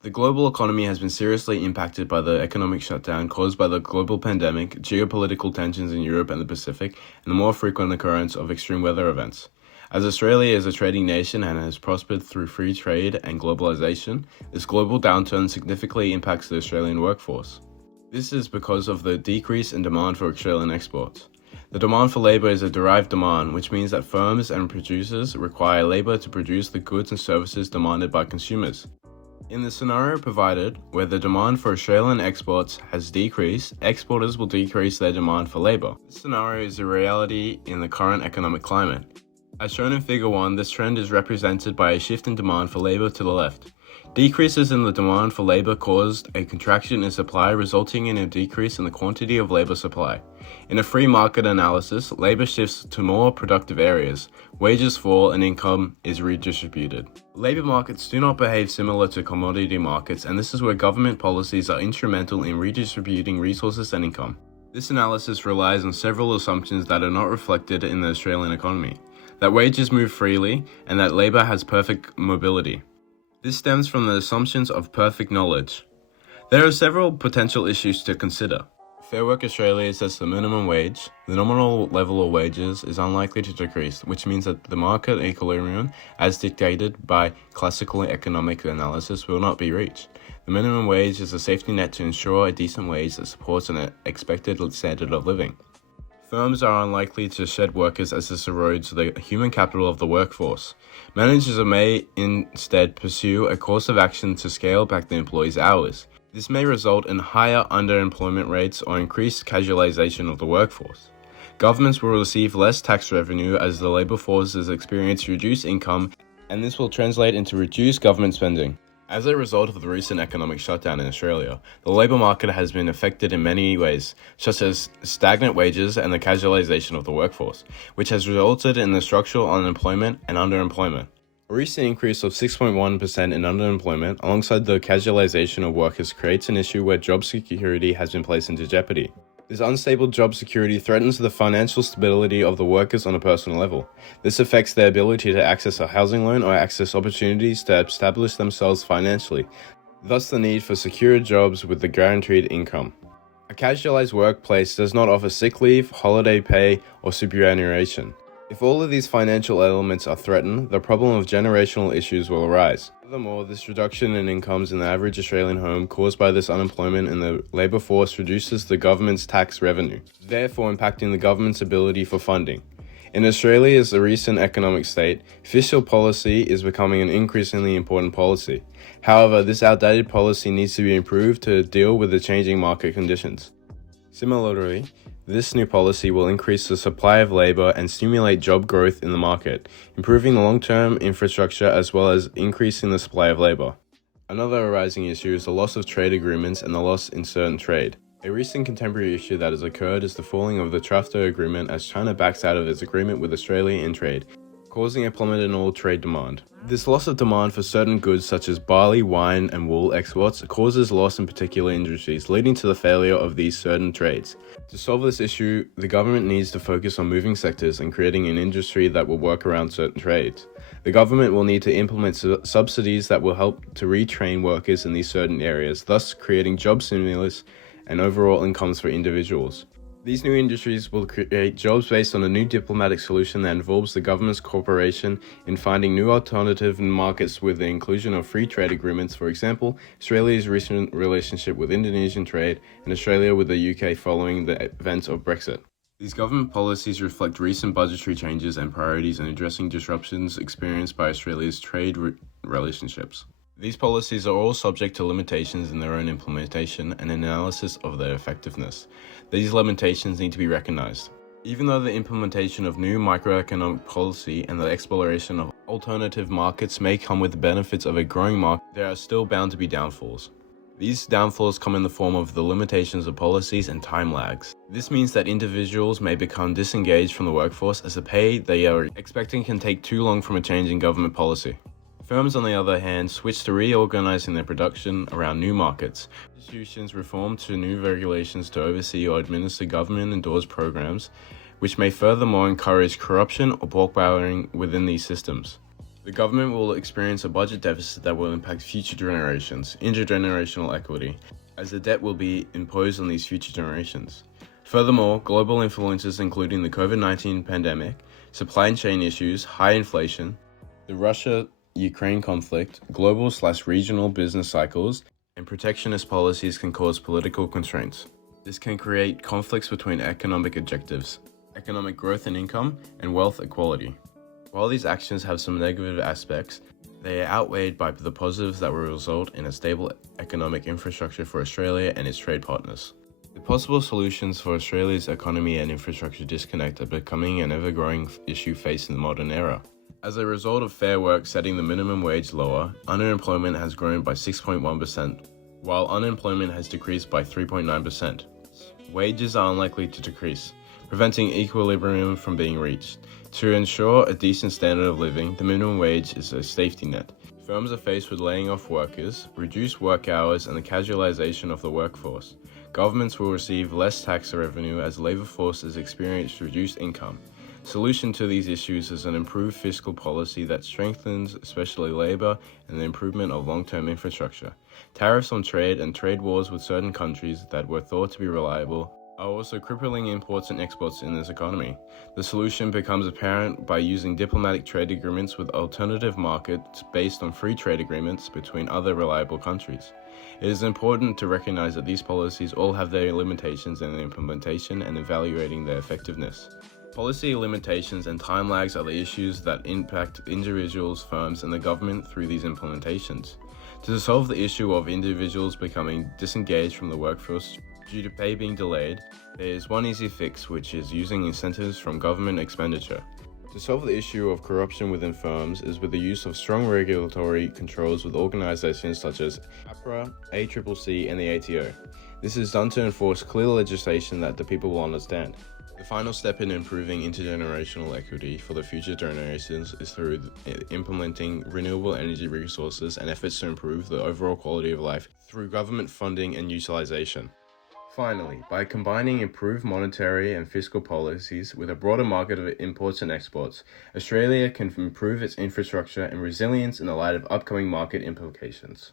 The global economy has been seriously impacted by the economic shutdown caused by the global pandemic, geopolitical tensions in Europe and the Pacific, and the more frequent occurrence of extreme weather events. As Australia is a trading nation and has prospered through free trade and globalization, this global downturn significantly impacts the Australian workforce. This is because of the decrease in demand for Australian exports. The demand for labor is a derived demand, which means that firms and producers require labor to produce the goods and services demanded by consumers. In the scenario provided, where the demand for Australian exports has decreased, exporters will decrease their demand for labor. This scenario is a reality in the current economic climate. As shown in Figure 1, this trend is represented by a shift in demand for labor to the left. Decreases in the demand for labor caused a contraction in supply, resulting in a decrease in the quantity of labor supply. In a free market analysis, labor shifts to more productive areas, wages fall, and income is redistributed. Labor markets do not behave similar to commodity markets, and this is where government policies are instrumental in redistributing resources and income. This analysis relies on several assumptions that are not reflected in the Australian economy: that wages move freely, and that labor has perfect mobility. This stems from the assumptions of perfect knowledge. There are several potential issues to consider. Fair Work Australia sets the minimum wage. The nominal level of wages is unlikely to decrease, which means that the market equilibrium, as dictated by classical economic analysis, will not be reached. The minimum wage is a safety net to ensure a decent wage that supports an expected standard of living. Firms are unlikely to shed workers as this erodes the human capital of the workforce. Managers may instead pursue a course of action to scale back the employees' hours. This may result in higher underemployment rates or increased casualization of the workforce. Governments will receive less tax revenue as the labor forces experience reduced income, and this will translate into reduced government spending. As a result of the recent economic shutdown in Australia, the labour market has been affected in many ways, such as stagnant wages and the casualisation of the workforce, which has resulted in the structural unemployment and underemployment. A recent increase of 6.1% in underemployment alongside the casualisation of workers creates an issue where job security has been placed into jeopardy. This unstable job security threatens the financial stability of the workers on a personal level. This affects their ability to access a housing loan or access opportunities to establish themselves financially, thus the need for secure jobs with a guaranteed income. A casualized workplace does not offer sick leave, holiday pay, or superannuation. If all of these financial elements are threatened, the problem of generational issues will arise. Furthermore, this reduction in incomes in the average Australian home caused by this unemployment in the labour force reduces the government's tax revenue, therefore impacting the government's ability for funding. In Australia's recent economic state, fiscal policy is becoming an increasingly important policy. However, this outdated policy needs to be improved to deal with the changing market conditions. Similarly, this new policy will increase the supply of labor and stimulate job growth in the market, improving the long-term infrastructure as well as increasing the supply of labor. Another arising issue is the loss of trade agreements and the loss in certain trade. A recent contemporary issue that has occurred is the falling of the TAFTA agreement as China backs out of its agreement with Australia in trade, causing a plummet in all trade demand. This loss of demand for certain goods such as barley, wine, and wool exports causes loss in particular industries, leading to the failure of these certain trades. To solve this issue, the government needs to focus on moving sectors and creating an industry that will work around certain trades. The government will need to implement subsidies that will help to retrain workers in these certain areas, thus creating job stimulus and overall incomes for individuals. These new industries will create jobs based on a new diplomatic solution that involves the government's cooperation in finding new alternative markets with the inclusion of free trade agreements, for example, Australia's recent relationship with Indonesian trade and Australia with the UK following the events of Brexit. These government policies reflect recent budgetary changes and priorities in addressing disruptions experienced by Australia's trade relationships. These policies are all subject to limitations in their own implementation and analysis of their effectiveness. These limitations need to be recognized. Even though the implementation of new microeconomic policy and the exploration of alternative markets may come with the benefits of a growing market, there are still bound to be downfalls. These downfalls come in the form of the limitations of policies and time lags. This means that individuals may become disengaged from the workforce as the pay they are expecting can take too long from a change in government policy. Firms, on the other hand, switch to reorganizing their production around new markets. Institutions reform to new regulations to oversee or administer government-endorsed programs, which may furthermore encourage corruption or pork barrelling within these systems. The government will experience a budget deficit that will impact future generations, intergenerational equity, as the debt will be imposed on these future generations. Furthermore, global influences including the COVID-19 pandemic, supply chain issues, high inflation, the Russia-Ukraine conflict, global/regional business cycles, and protectionist policies can cause political constraints. This can create conflicts between economic objectives, economic growth and income, and wealth equality. While these actions have some negative aspects, they are outweighed by the positives that will result in a stable economic infrastructure for Australia and its trade partners. The possible solutions for Australia's economy and infrastructure disconnect are becoming an ever-growing issue faced in the modern era. As a result of Fair Work setting the minimum wage lower, unemployment has grown by 6.1%, while unemployment has decreased by 3.9%. Wages are unlikely to decrease, preventing equilibrium from being reached. To ensure a decent standard of living, the minimum wage is a safety net. Firms are faced with laying off workers, reduced work hours, and the casualization of the workforce. Governments will receive less tax revenue as labor forces experience reduced income. Solution to these issues is an improved fiscal policy that strengthens especially labor and the improvement of long-term infrastructure. Tariffs on trade and trade wars with certain countries that were thought to be reliable are also crippling imports and exports in this economy. The solution becomes apparent by using diplomatic trade agreements with alternative markets based on free trade agreements between other reliable countries. It is important to recognize that these policies all have their limitations in their implementation and evaluating their effectiveness. Policy limitations and time lags are the issues that impact individuals, firms, and the government through these implementations. To solve the issue of individuals becoming disengaged from the workforce due to pay being delayed, there is one easy fix, which is using incentives from government expenditure. To solve the issue of corruption within firms is with the use of strong regulatory controls with organizations such as APRA, ACCC, and the ATO. This is done to enforce clear legislation that the people will understand. The final step in improving intergenerational equity for the future generations is through implementing renewable energy resources and efforts to improve the overall quality of life through government funding and utilization. Finally, by combining improved monetary and fiscal policies with a broader market of imports and exports, Australia can improve its infrastructure and resilience in the light of upcoming market implications.